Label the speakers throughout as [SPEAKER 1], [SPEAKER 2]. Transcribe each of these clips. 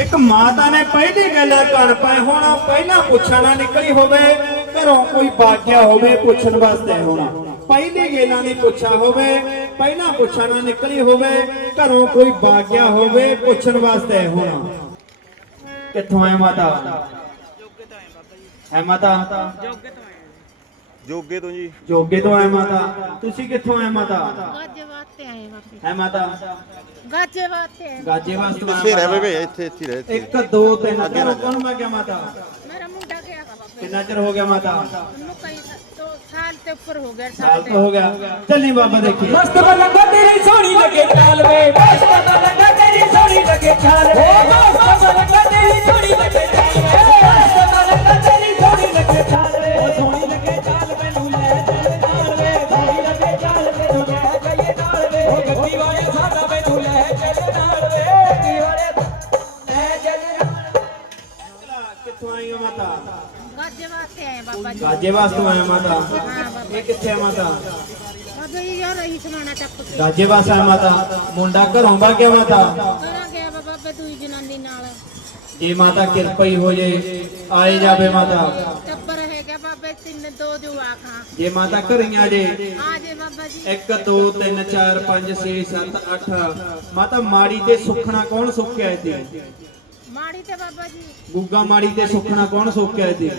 [SPEAKER 1] ਇੱਕ ਮਾਤਾ ਨੇ ਪਹਿਲੀ ਗੱਲ ਕਣ ਪਏ ਹੋਣਾ ਪਹਿਲਾਂ ਪੁੱਛਣਾ ਨਿਕਲੀ ਹੋਵੇ ਘਰੋਂ ਕੋਈ ਬਾਗਿਆ ਹੋਵੇ ਪੁੱਛਣ ਵਾਸਤੇ ਹੋਣਾ। ਪਹਿਲੀ ਗੱਲਾਂ ਨਹੀਂ ਪੁੱਛਾ ਹੋਵੇ ਪਹਿਲਾਂ ਪੁੱਛਣਾ ਨਿਕਲੀ ਹੋਵੇ ਘਰੋਂ ਕੋਈ ਬਾਗਿਆ ਹੋਵੇ ਪੁੱਛਣ ਵਾਸਤੇ ਹੋਣਾ। ਕਿੱਥੋਂ ਆਏ ਮਾਤਾ? ਹੈ ਮਾਤਾ?
[SPEAKER 2] ਜੋਗੇ ਤੋਂ ਜੀ।
[SPEAKER 1] ਜੋਗੇ ਤੋਂ ਆਏ ਮਾਤਾ। ਤੁਸੀਂ ਕਿੱਥੋਂ ਆਏ ਮਾਤਾ?
[SPEAKER 3] ਗਾਜੇ ਵਾਸਤੇ ਆਏ ਬਾਬੇ
[SPEAKER 1] ਹੈ ਮਾਤਾ?
[SPEAKER 3] ਗਾਜੇ ਵਾਸਤੇ ਆਏ
[SPEAKER 1] ਗਾਜੇ ਵਾਸਤੇ ਆਏ
[SPEAKER 2] ਇੱਥੇ ਰਹਿ। ਬੇਬੇ ਇੱਥੇ ਇੱਥੇ ਹੀ ਰਹਿ ਇੱਥੇ
[SPEAKER 1] ਇੱਕ ਦੋ ਤਿੰਨ ਘਰੋਂ ਕੌਣ ਮੈਂ ਗਿਆ ਮਾਤਾ?
[SPEAKER 3] ਮੇਰਾ ਮੁੰਡਾ ਗਿਆ ਬਾਬੇ।
[SPEAKER 1] ਕਿੰਨਾ ਚਿਰ ਹੋ ਗਿਆ ਮਾਤਾ?
[SPEAKER 3] ਉਹਨੂੰ ਕਈ ਤੋਂ ਸਾਲ ਤੇ ਉੱਪਰ ਹੋ ਗਿਆ
[SPEAKER 1] ਸਾਲ
[SPEAKER 3] ਸਾਲ
[SPEAKER 1] ਤੋਂ। ਹੋ ਗਿਆ। ਚੱਲੀ ਬਾਬਾ ਦੇਖੀ।
[SPEAKER 4] ਮਸਤ ਬਲੰਗਾ ਤੇਰੀ ਸੋਹਣੀ ਲੱਗੇ ਚਾਲ ਵੇ। ਮਸਤ ਬਲੰਗਾ ਤੇਰੀ ਸੋਹਣੀ ਲੱਗੇ ਚਾਲ ਵੇ। ਮਸਤ ਬਲੰਗਾ
[SPEAKER 1] ਕਿੱਥੋਂ ਆਈ ਹੋ ਮਾਤਾ?
[SPEAKER 3] ਗਾਜੇ ਵਾਸਤੇ ਆਏ ਬਾਬਾ ਜੀ।
[SPEAKER 1] ਗਾਜੇ ਵਾਸਤੇ ਆਇਆ ਮਾਤਾ?
[SPEAKER 3] ਹਾਂ ਬਾਬਾ।
[SPEAKER 1] ਇਹ ਕਿੱਥੇ ਆ ਮਾਤਾ?
[SPEAKER 3] ਬਾਬਾ ਜੀ ਯਾਰ ਰਹੀ ਸਮਾਣਾ ਟੱਪ ਕੇ
[SPEAKER 1] ਗਾਜੇ ਵਾਸਤੇ ਆਇਆ ਮਾਤਾ? ਮੁੰਡਾ ਘਰੋਂ ਬਾ ਗਿਆ ਮਾਤਾ?
[SPEAKER 3] ਕਰਾਂ ਗਿਆ ਵਾ ਬਾਬੇ ਦੂਈ ਜਨਾਨੀ ਨਾਲ।
[SPEAKER 1] ਜੇ ਮਾਤਾ ਕਿਰਪਾ ਹੀ ਹੋ ਜੇ ਆਏ ਜਾਵੇ ਮਾਤਾ।
[SPEAKER 3] ਟੱਬਰ ਹੈਗਾ ਬਾਬੇ ਤਿੰਨ ਦੋ ਜੋ ਆਖਾਂ
[SPEAKER 1] ਜੇ ਮਾਤਾ ਘਰੇ ਆ ਜੇ।
[SPEAKER 3] ਆ ਜੇ ਬਾਬਾ ਜੀ।
[SPEAKER 1] 1 2 3 4 5 6 7 8 ਮਾਤਾ ਮਾੜੀ ਤੇ ਸੁਖਣਾ ਕੌਣ ਸੁੱਖਿਆ ਇਤੇ
[SPEAKER 3] ਮਾੜੀ ਤੇ ਬਾਬਾ ਜੀ।
[SPEAKER 1] ਗੁੱਗਾ ਮਾੜੀ ਤੇ ਸੁਖਣਾ ਕੌਣ ਸੁੱਖਿਆ ਇਤੇ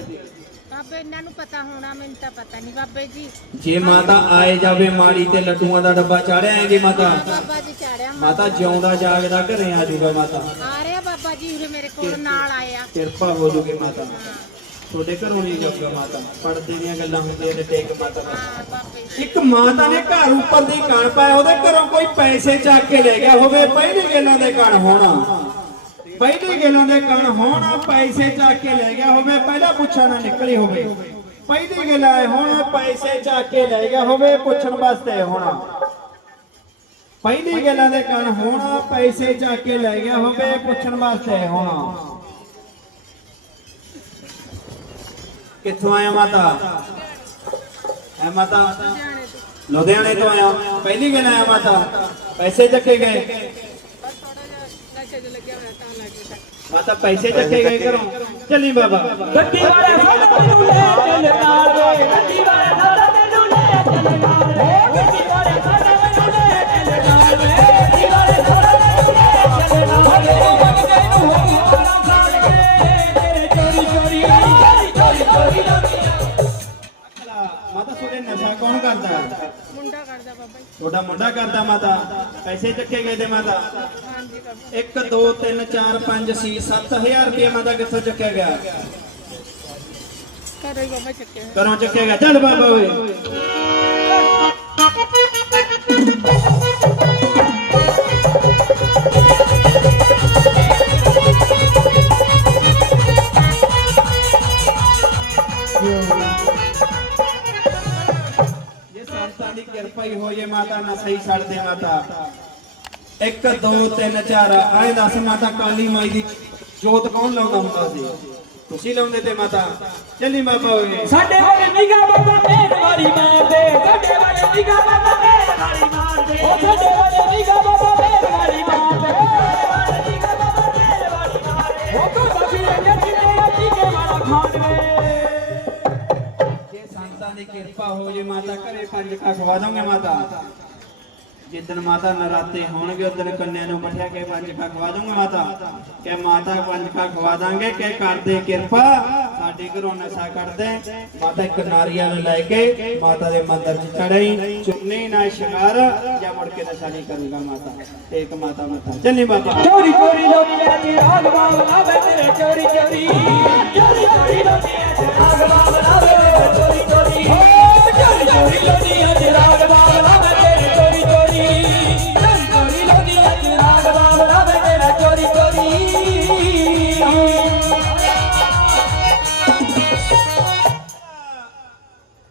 [SPEAKER 3] ਬਾਬੇ ਇਹਨਾਂ ਨੂੰ ਪਤਾ ਹੋਣਾ ਮੈਨੂੰ ਤਾਂ ਪਤਾ ਨਹੀਂ ਬਾਬੇ ਜੀ।
[SPEAKER 1] ਜੇ ਮਾਤਾ ਆਏ ਜਾਵੇ ਮਾੜੀ ਤੇ ਲੱਡੂਆਂ ਦਾ ਡੱਬਾ ਚਾੜਿਆ ਆਏਗੀ ਮਾਤਾ?
[SPEAKER 3] ਬਾਬਾ ਜੀ ਚਾੜਿਆ
[SPEAKER 1] ਮਾਤਾ। ਜਿਉਂਦਾ ਜਾਗਦਾ ਘਰੇ ਆ ਜੂਗਾ ਮਾਤਾ।
[SPEAKER 3] ਆ ਰਿਹਾ ਬਾਬਾ ਜੀ ਉਰੇ ਮੇਰੇ ਕੋਲ ਨਾਲ ਆਇਆ।
[SPEAKER 1] ਕਿਰਪਾ ਹੋ ਜੂਗੀ ਮਾਤਾ। ਤੁਹਾਡੇ ਘਰੋਂ ਨਹੀਂ ਜਾਊਗਾ ਮਾਤਾ। ਪੜਦੇ ਦੀਆਂ ਗੱਲਾਂ ਹੁੰਦੀਆਂ ਨੇ ਟੇਕ ਮਾਤਾ। ਇੱਕ ਮਾਤਾ ਨੇ ਘਰ ਉੱਪਰ ਦੀ ਕਣ ਪਾਇਆ ਉਹਦੇ ਘਰੋਂ ਕੋਈ ਪੈਸੇ ਚੱਕ ਕੇ ਲੈ ਗਿਆ ਹੋਵੇ ਪਹਿਲੀ ਗੱਲਾਂ ਦੇ ਕਣ ਹੋਣਾ। ਪਹਿਲੀ ਗੱਲਾਂ ਦੇ ਕਣ ਹੋਣਾ ਪੈਸੇ ਚੱਕ ਕੇ ਲੈ ਗਿਆ ਹੋਵੇ, ਪਹਿਲਾਂ ਪੁੱਛਾ ਨਾ ਨਿਕਲੀ ਹੋਵੇ। ਪਹਿਲੀ ਗੱਲ ਆਏ ਹੋਣਾ ਪੈਸੇ ਚੱਕ ਕੇ ਲੈ ਗਿਆ ਹੋਵੇ, ਪੁੱਛਣ ਵਾਸਤੇ ਹੋਣਾ। ਪਹਿਲੀ ਗੱਲਾਂ ਦੇ ਕਣ ਹੋਣਾ ਪੈਸੇ ਚੱਕ ਕੇ ਲੈ ਗਿਆ ਹੋਵੇ, ਪੁੱਛਣ ਵਾਸਤੇ ਹੋਣਾ। ਕਿੱਥੋਂ ਆਇਆ ਮਾਤਾ? ਐ ਮਾਤਾ? ਲੁਧਿਆਣੇ ਤੋਂ ਆਇਆ। ਪਹਿਲੀ ਗੱਲ ਆਇਆ ਮਾਤਾ, ਪੈਸੇ ਚੱਕੇ ਗਏ
[SPEAKER 3] ਬਸ ਥੋੜਾ ਜਿਹਾ ਨਸ਼ੇ ਚ ਲੱਗਿਆ ਹੋਇਆ ਤਾਂ ਲੱਗ ਗਿਆ
[SPEAKER 1] ਮਾਤਾ ਪੈਸੇ ਚੱਕੇ ਗਏ ਘਰੋਂ ਕਰਦਾ
[SPEAKER 3] ਬਾਬਾ ਜੀ।
[SPEAKER 1] ਤੁਹਾਡਾ ਮੁੰਡਾ ਕਰਦਾ ਮਾਤਾ। ਪੈਸੇ ਚੱਕੇ ਗਏ ਤੇ ਮਾਤਾ।
[SPEAKER 3] ਹਾਂਜੀ ਬਾਬਾ
[SPEAKER 1] 1 2 3 4 5 6 7000 ਰੁਪਏ ਮਾਤਾ ਕਿੱਥੋਂ ਚੱਕਿਆ ਗਿਆ?
[SPEAKER 3] ਘਰੋਂ ਹੀ ਬਾਬਾ ਚੱਕਿਆ।
[SPEAKER 1] ਘਰੋਂ ਚੱਕਿਆ ਗਿਆ। ਚੱਲ ਬਾਬਾ ਓਏ। ਹੀ ਹੋਏ ਮਾਤਾ ਨਾ ਸਹੀ ਛੱਡਦੇ ਮਾਤਾ। 1 2 3 4 ਆਏ ਦੱਸ ਮਾਤਾ ਕਾਲੀ ਮਾਈ ਦੀ ਜੋਤ ਕੌਣ ਲਾਉਂਦਾ ਹੁੰਦਾ ਸੀ? ਤੁਸੀਂ ਲਾਉਂਦੇ ਤੇ ਮਾਤਾ? ਚੱਲੀ ਬਾਬਾ ਓਏ।
[SPEAKER 4] ਸਾਡੇ ਵਾਲੇ ਨਿਗਾ ਬਾਬਾ ਮੇਰ ਵਾਲੀ ਮਾਰ ਦੇ ਸਾਡੇ ਵਾਲੇ ਨਿਗਾ ਬਾਬਾ ਮੇਰ ਵਾਲੀ ਮਾਰ ਦੇ ਉਹ ਸਾਡੇ ਵਾਲੇ ਨਿਗਾ ਦੀ
[SPEAKER 1] ਕਿਰਪਾ ਹੋ ਜੇ ਮਾਤਾ ਘਰੇ ਪੰਜ ਕਾ ਖਵਾ ਦੋਗੇ ਮਾਤਾ। ਜਿੱਦਣ ਮਾਤਾ ਨਰਾਤੇ ਹੋਣਗੇ ਉਦੋਂ ਕੰਨਿਆਂ ਨੂੰ ਬਿਠਾ ਕੇ ਪੰਜ ਕਾ ਖਵਾ ਦੂੰਗਾ ਮਾਤਾ। ਕਿ ਮਾਤਾ ਪੰਜ ਕਾ ਖਵਾ ਦਾਂਗੇ ਕਿ ਕਰਦੇ ਕਿਰਪਾ ਸਾਡੇ ਘਰੋਂ ਨਸ਼ਾ ਕੱਢਦੇ। ਮਾਤਾ ਇੱਕ ਨਾਰੀਅਲ ਲੈ ਕੇ ਮਾਤਾ ਦੇ ਮੰਦਰ 'ਚ ਚੜਾਈ ਚੁੰਨੀ ਨਾ ਸ਼ਿਕਾਰ ਜਾਂ ਮੁੜ ਕੇ ਨਸ਼ਾ ਨਹੀਂ ਕਰੂੰਗਾ ਮਾਤਾ। ਤੇ ਇੱਕ ਮਾਤਾ ਮੱਥਾ। ਚੱਲੀ ਬਾਬਾ
[SPEAKER 4] ਚੋਰੀ ਚੋਰੀ ਲੋਨੀਆਂ ਚ ਰਾਗ ਬਾਬਲਾ ਵੇ ਤੇਰੇ ਚੋਰੀ ਚੋਰੀ। ਚੋਰੀ ਚੋਰੀ ਚ ਰਾਗ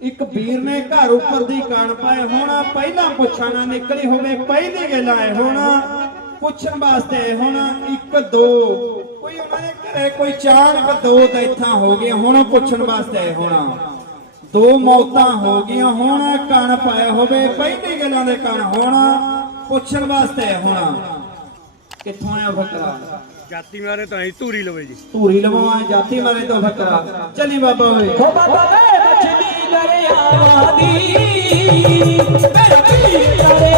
[SPEAKER 1] ਇੱਕ ਵੀਰ ਨੇ ਘਰ ਉੱਪਰ ਦੀ ਕਣ ਪਾਏ ਹੋਣਾ ਪਹਿਲਾਂ ਪੁੱਛਾਂ ਨਾ ਨਿਕਲੀ ਹੋਵੇ ਪਹਿਲੀ ਗੱਲ ਆਏ ਹੋਣਾ ਪੁੱਛਣ ਵਾਸਤੇ ਆਏ ਹੋਣਾ ਇੱਕ ਦੋ। ਕੋਈ ਉਹਨਾਂ ਦੇ ਘਰੇ ਕੋਈ ਚਾਣਕ ਦੋ ਇੱਥਾਂ ਹੋ ਗਏ ਹੁਣ ਪੁੱਛਣ ਵਾਸਤੇ ਆਏ ਹੋਣਾ। ਦੋ ਮੌਤਾਂ ਹੋ ਗਈਆਂ ਹੁਣ ਕਣ ਪਾਏ ਹੋਵੇ ਪਹਿਲੀ ਗੱਲਾਂ ਦੇ ਕਣ ਹੋਣਾ ਪੁੱਛਣ ਵਾਸਤੇ ਆਏ ਹੋਣਾ। ਕਿੱਥੋਂ ਆਇਆ ਫਕਰਾ?
[SPEAKER 2] ਜਾਤੀ ਮਾਰੇ ਤਾਂ ਅਸੀਂ ਧੂਰੀ ਲਵੇ ਜੀ।
[SPEAKER 1] ਧੂਰੀ ਲਵਾਂ ਜਾਤੀ ਮਾਰੇ ਤੋਂ ਫਕਰਾ। ਚੱਲੀ ਬਾਬਾ ਓਏ।
[SPEAKER 4] ਹੋ ਬਾਬਾ ਵੇ ਮੇਰੇ ਪੀਰ ਕਰੇ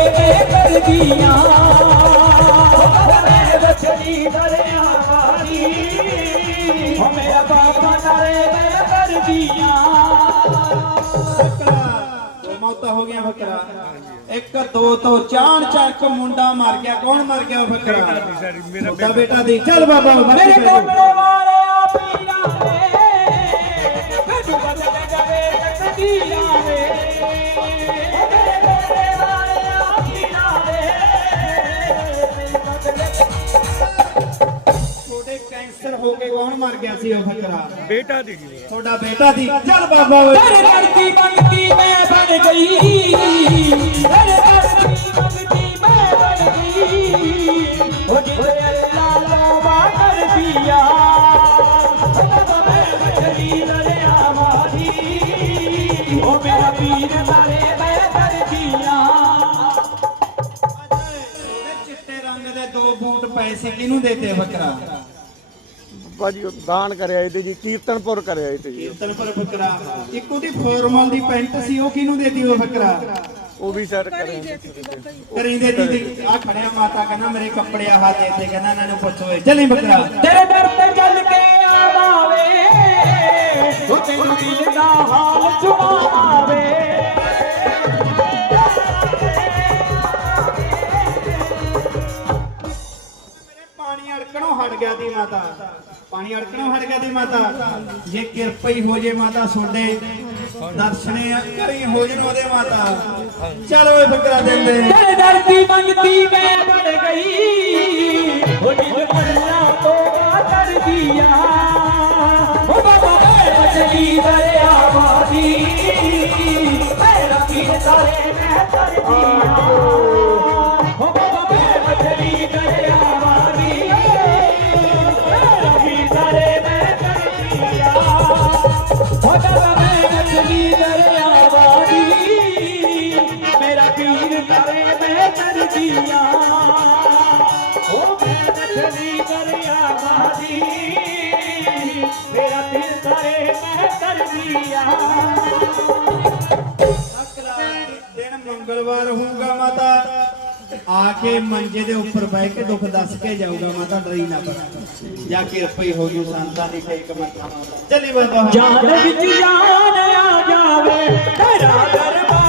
[SPEAKER 4] ਕਰਦੀਆਂ ਹੋ ਬਾਬਾ ਵੇ ਮਛਲੀ ਹੋ ਮੇਰਾ ਬਾਬਾ ਕਰੇ ਵੇ ਕਰਦੀਆਂ
[SPEAKER 1] ਫਕਰਾ ਦੋ ਮੌਤਾਂ ਹੋ ਗਿਆ ਫਕਰਾ। ਇੱਕ, ਦੋ ਤੋਂ ਚਾਣ ਚੱਕ ਮੁੰਡਾ ਮਰ ਗਿਆ। ਕੌਣ ਮਰ ਗਿਆ ਉਹ ਫਕਰਾ?
[SPEAKER 2] ਮੇਰਾ
[SPEAKER 1] ਬੇਟਾ ਦੀ। ਚੱਲ ਬਾਬਾ
[SPEAKER 4] ਮੇਰੇ ਕੋਲੇ। ਵਾਲਿਆ ਪੀਰਾਂ ਨੇ। ਮੈਨੂੰ ਬਦਲ ਜਾਵੇ ਤਕਦੀਰਾਂ
[SPEAKER 1] ਕੌਣ ਮਰ ਗਿਆ ਸੀ ਉਹ ਫਕਰਾ
[SPEAKER 2] ਬੇਟਾ ਦੀ। ਜੀ
[SPEAKER 1] ਤੁਹਾਡਾ ਬੇਟਾ ਦੀ। ਚੱਲ ਬਾਬਾ ਓਏ।
[SPEAKER 4] ਤੇਰੇ ਲੜਕੀ ਮੰਗਤੀ ਮੈਂ ਬਣ ਗਈ। ਤੇਰੇ ਲੜਕੀ ਮੰਗਤੀ ਮੈਂ ਬਣ ਗਈ। ਉਹ ਜਿੱਥੇ ਅੱਲਾ ਲੋਵਾ ਕਰ ਦਿਆ ਬਾਬਾ ਮੈਂ ਮਛਲੀ ਦਰਿਆ ਮਾਰੀ ਉਹ ਮੇਰਾ ਪੀਰ ਮਾਰੇ ਮੈਂ ਕਰ ਦਿਆ
[SPEAKER 1] ਉਹਦੇ ਚਿੱਟੇ ਰੰਗ ਦੇ ਦੋ ਬੂਟ ਪਏ ਸੀ ਕਿਹਨੂੰ ਦੇਤੇ ਫਕਰਾ
[SPEAKER 2] ਭਾਜੀ ਉਹ ਦਾਨ ਕਰਿਆ ਇਹਦੇ ਜੀ ਕੀਰਤਨਪੁਰ ਕਰਿਆ ਇਹ ਤੇ ਜੀ।
[SPEAKER 1] ਕੀਰਤਨ ਪਰ ਫਕਰਾ। ਇੱਕ ਉਹਦੀ ਫੋਰਮਲ ਦੀ ਪੈਂਟ ਸੀ ਉਹ ਕਿਹਨੂੰ ਦੇਤੀ ਉਹ ਫਕਰਾ?
[SPEAKER 2] ਉਹ ਵੀ ਸੈਟ ਕਰਿਆ।
[SPEAKER 1] ਕਰੀਂਦੇ ਦੀਦੀ ਆ ਖੜਿਆ ਮਾਤਾ ਕਹਿੰਦਾ ਮੇਰੇ ਕੱਪੜੇ ਆਹ ਦੇ ਦੇ। ਕਹਿੰਦਾ ਇਹਨਾਂ ਨੂੰ ਪੁੱਛੋ ਏ ਚੱਲੀ ਬੱਕਰਾ
[SPEAKER 4] ਤੇਰੇ ਦਰ ਤੇ ਚੱਲ ਕੇ ਆਵਾਵੇ ਉਹ ਤੈਨੂੰ ਦਿਲ ਦਾ ਹਾਲ ਸੁਣਾਵੇ
[SPEAKER 1] ਮੇਰੇ ਪਾਣੀ ਅੜਕਣੋਂ ਹਟ ਗਿਆ ਦੀ ਮਾਤਾ। ਪਾਣੀ ਅੜਕਣੋਂ ਹਟ ਗਿਆ ਦੀ ਮਾਤਾ। ਜੇ ਕਿਰਪਾ ਹੀ ਹੋ ਜੇ ਮਾਤਾ ਸੋਡੇ ਦਰਸ਼ਨੇ ਕਰੀ ਹੋ ਜਨ ਉਹਦੇ ਮਾਤਾ। ਚਲ ਓਏ ਬੱਕਰਾ ਦਿੰਦੇ
[SPEAKER 4] ਦਰ ਦੀ ਮੰਗਤੀ ਮੈਂ ਬਣ ਗਈ। ਉਹ ਦਿਲ ਅੱਲਾ ਤੋਂ ਕਰਦੀਆ ਉਹ ਬਾਬਾ ਮਛਲੀ ਦਰਿਆ ਵਾਦੀ ਮੇਰਾ ਪੀਰ ਸਾਰੇ ਮੈਂ ਕਰਦੀਆ ਮੈਂ ਮੇਰਾ ਪੀਰ ਕਰੇ ਮੈਂ
[SPEAKER 1] ਦਿਨ ਮੰਗਲਵਾਰ ਹੋਊਗਾ ਮਾਤਾ। ਆ ਕੇ ਮੰਜੇ ਦੇ ਉੱਪਰ ਬਹਿ ਕੇ ਦੁੱਖ ਦੱਸ ਕੇ ਜਾਊਗਾ ਮਾਤਾ ਡਰੀ ਨਾ ਬਸ ਜਾ ਕੇ ਰਪਈ ਹੋ ਗਈ ਸੰਤਾਂ ਦੀ ਟੇਕ ਮੱਥਾ। ਚੱਲੀ
[SPEAKER 4] ਜਾਨ ਵਿੱਚ ਜਾਨ ਆ ਜਾਵੇ ਤੇਰਾ ਦਰਬਾਰ